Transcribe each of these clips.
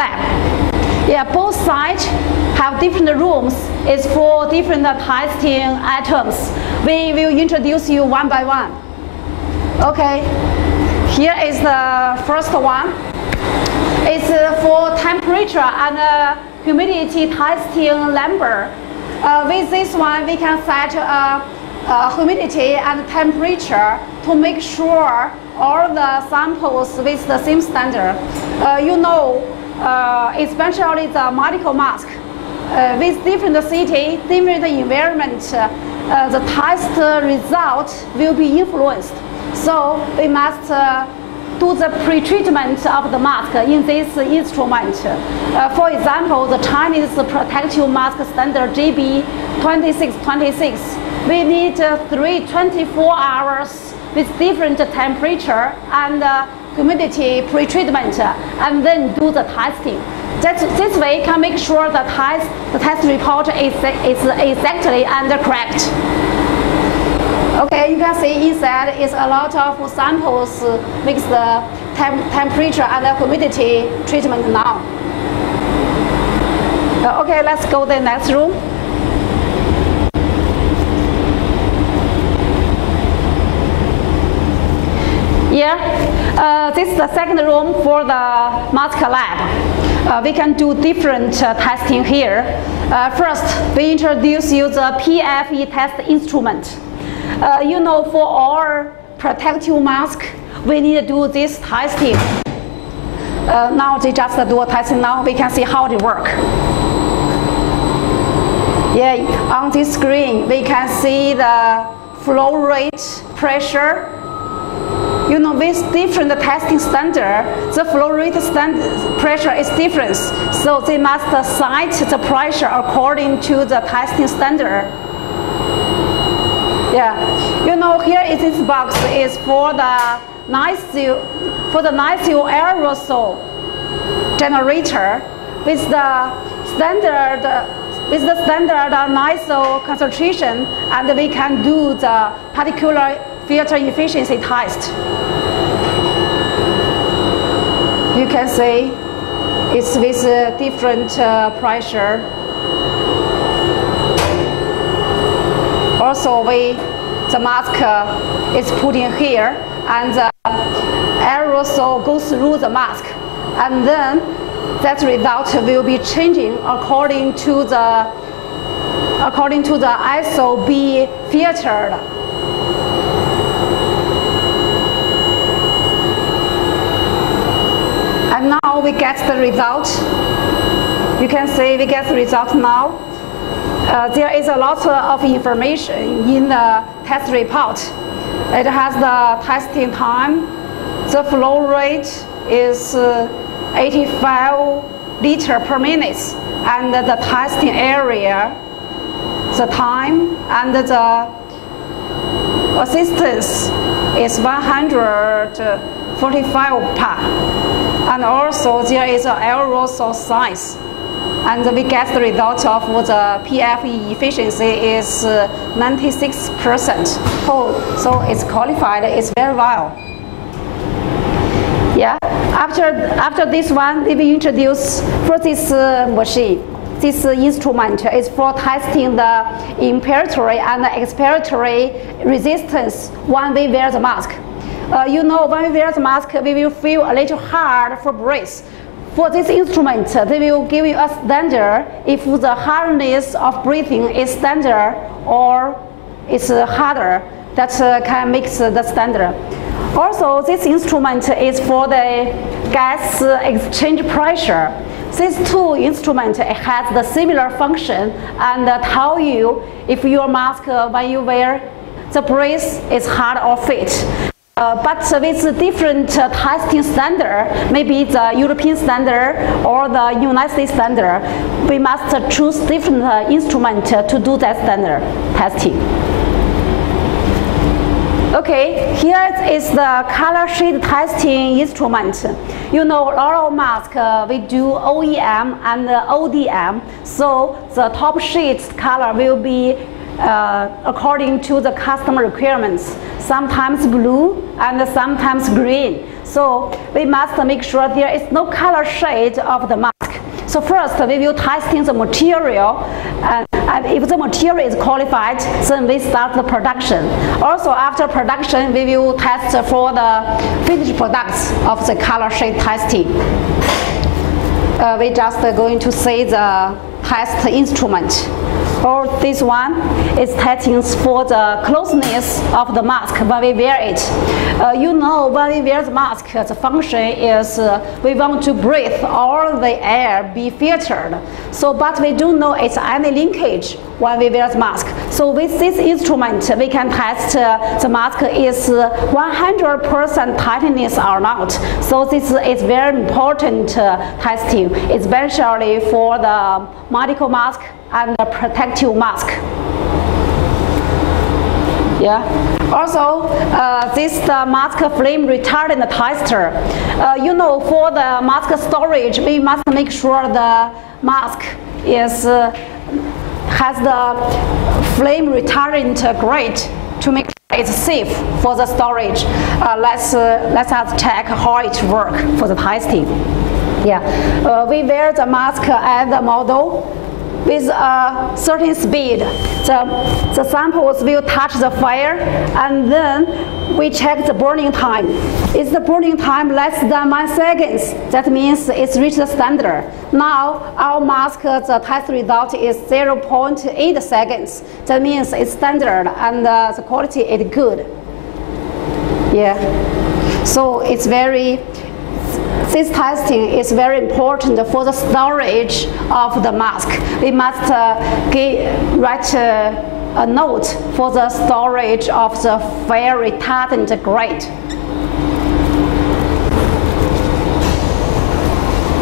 lab. Yeah, both sides have different rooms. It's for different testing items. We will introduce you one by one. Okay, here is the first one. It's for temperature and humidity testing lumber. With this one, we can set humidity and temperature to make sure all the samples with the same standard. You know, especially the medical mask. With different city, different environment, the test result will be influenced. So we must do the pre-treatment of the mask in this instrument. For example, the Chinese protective mask standard GB 2626. We need 24 hours with different temperature and humidity pre-treatment, and then do the testing. This way can make sure the test report is exactly and correct. Okay, you can see inside is a lot of samples with the temperature and the humidity treatment now. Okay, let's go to the next room. Yeah, this is the second room for the mask lab. We can do different testing here. First, we introduce you the PFE test instrument. You know, for our protective mask, we need to do this testing. Now they just do a testing. Now we can see how it works. Yeah, on this screen, we can see the flow rate, pressure. You know, with different testing standard, the flow rate pressure is different. So they must set the pressure according to the testing standard. Yeah, you know, here is this box is for the NICU aerosol generator with the standard NICU concentration, and we can do the particular filter efficiency test. You can see it's with different pressure. Also, the mask is put in here, and the aerosol goes through the mask, and then that result will be changing according to the ISO-B filtered. And now we get the result. You can see we get the result now. There is a lot of information in the test report. It has the testing time. The flow rate is 85 liters per minute, and the testing area, the time, and the assistance is 145 par. And also there is an aerosol size. And we get the result of the PFE efficiency is 96%. So it's qualified, it's very well. Yeah, after this one, we will introduce for this machine. This instrument is for testing the inspiratory and expiratory resistance when we wear the mask. You know, when we wear the mask, we will feel a little hard for breath. For this instrument, they will give you a standard if the hardness of breathing is standard or it's harder. That can mix the standard. Also, this instrument is for the gas exchange pressure. These two instruments has the similar function and tell you if your mask when you wear the breath is hard or fit. But with different testing standard, maybe the European standard or the United States standard, we must choose different instrument to do that standard testing. Okay, here is the color shade testing instrument. You know, our mask, we do OEM and ODM, so the top shade color will be according to the customer requirements. Sometimes blue and sometimes green. So we must make sure there is no color shade of the mask. So first, we will testing the material, and if the material is qualified, then we start the production. Also, after production, we will test for the finished products of the color shade testing. We just going to see the test instrument. Or this one is testing for the closeness of the mask when we wear it. You know, when we wear the mask, the function is we want to breathe all the air be filtered. So, but we don't know it's any linkage when we wear the mask. So with this instrument, we can test the mask is 100% tightness or not. So this is very important testing, especially for the medical mask and the protective mask. Yeah. Also, this mask flame retardant tester. You know, for the mask storage, we must make sure the mask is has the flame retardant grade to make sure it's safe for the storage. Let's us check how it works for the testing. Yeah, we wear the mask at the model. With a certain speed, the samples will touch the fire, and then we check the burning time. Is the burning time less than 1 second? That means it's reached the standard. Now our mask, the test result is 0.8 seconds. That means it's standard and the quality is good. Yeah. So it's this testing is very important for the storage of the mask. We must write a note for the storage of the fire retardant grade.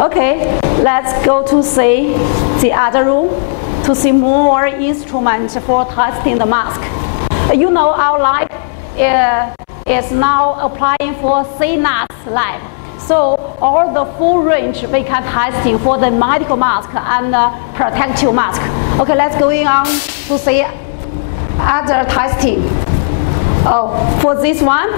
Okay, let's go to see the other room to see more instruments for testing the mask. You know, our lab is now applying for CNAS lab. So all the full range we can testing for the medical mask and protective mask. Okay, let's go on to see other testing. Oh, for this one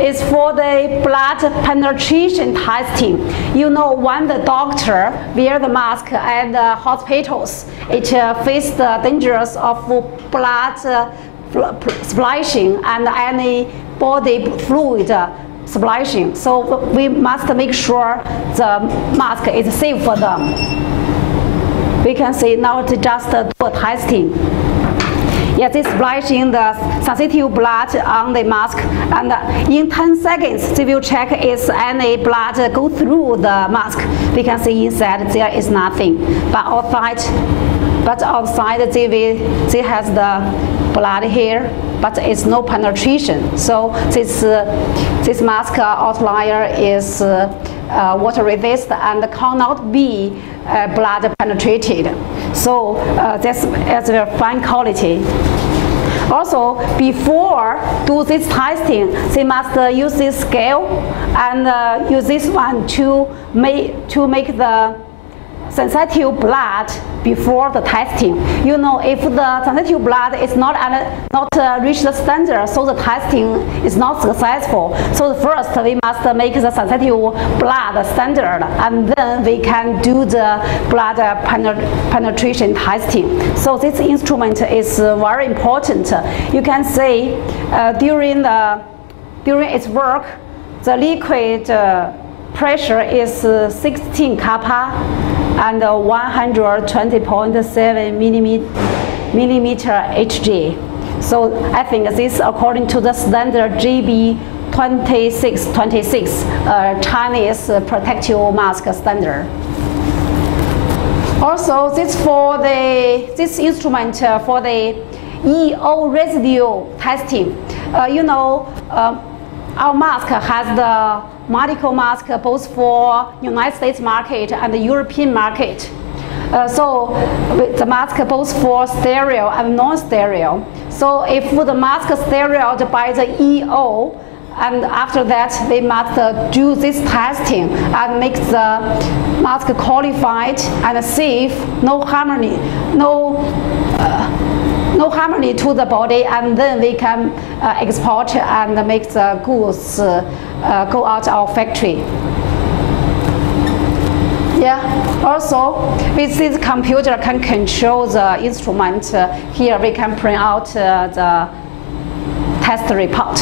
is for the blood penetration testing. You know, when the doctor wear the mask at the hospitals, it faces the dangers of blood splashing and any body fluid splashing. So we must make sure the mask is safe for them. We can see now to just do a testing. Yeah, this splashing the sensitive blood on the mask, and in 10 seconds they will check if any blood go through the mask. We can see inside there is nothing, but outside they has the blood here, but it's no penetration. So this mask outlier is water resistant and cannot be blood penetrated. So that's very fine quality. Also, before do this testing, they must use this scale and use this one to make the sensitive blood before the testing. You know, if the sensitive blood is not reach the standard, so the testing is not successful. So first we must make the sensitive blood standard, and then we can do the blood penetration testing. So this instrument is very important. You can see during its work, the liquid pressure is 16 kappa and 120.7 millimeter Hg. So I think this according to the standard GB 2626 Chinese protective mask standard. Also, this instrument for the EO residue testing. You know, our mask has the medical mask both for United States market and the European market. So the mask both for stereo and non-stereo. So if the mask sterilized by the EO, and after that we must do this testing and make the mask qualified and safe, no harmony to the body, and then we can export and make the goods go out our factory. Yeah. Also, with this computer can control the instrument. Here we can print out the test report.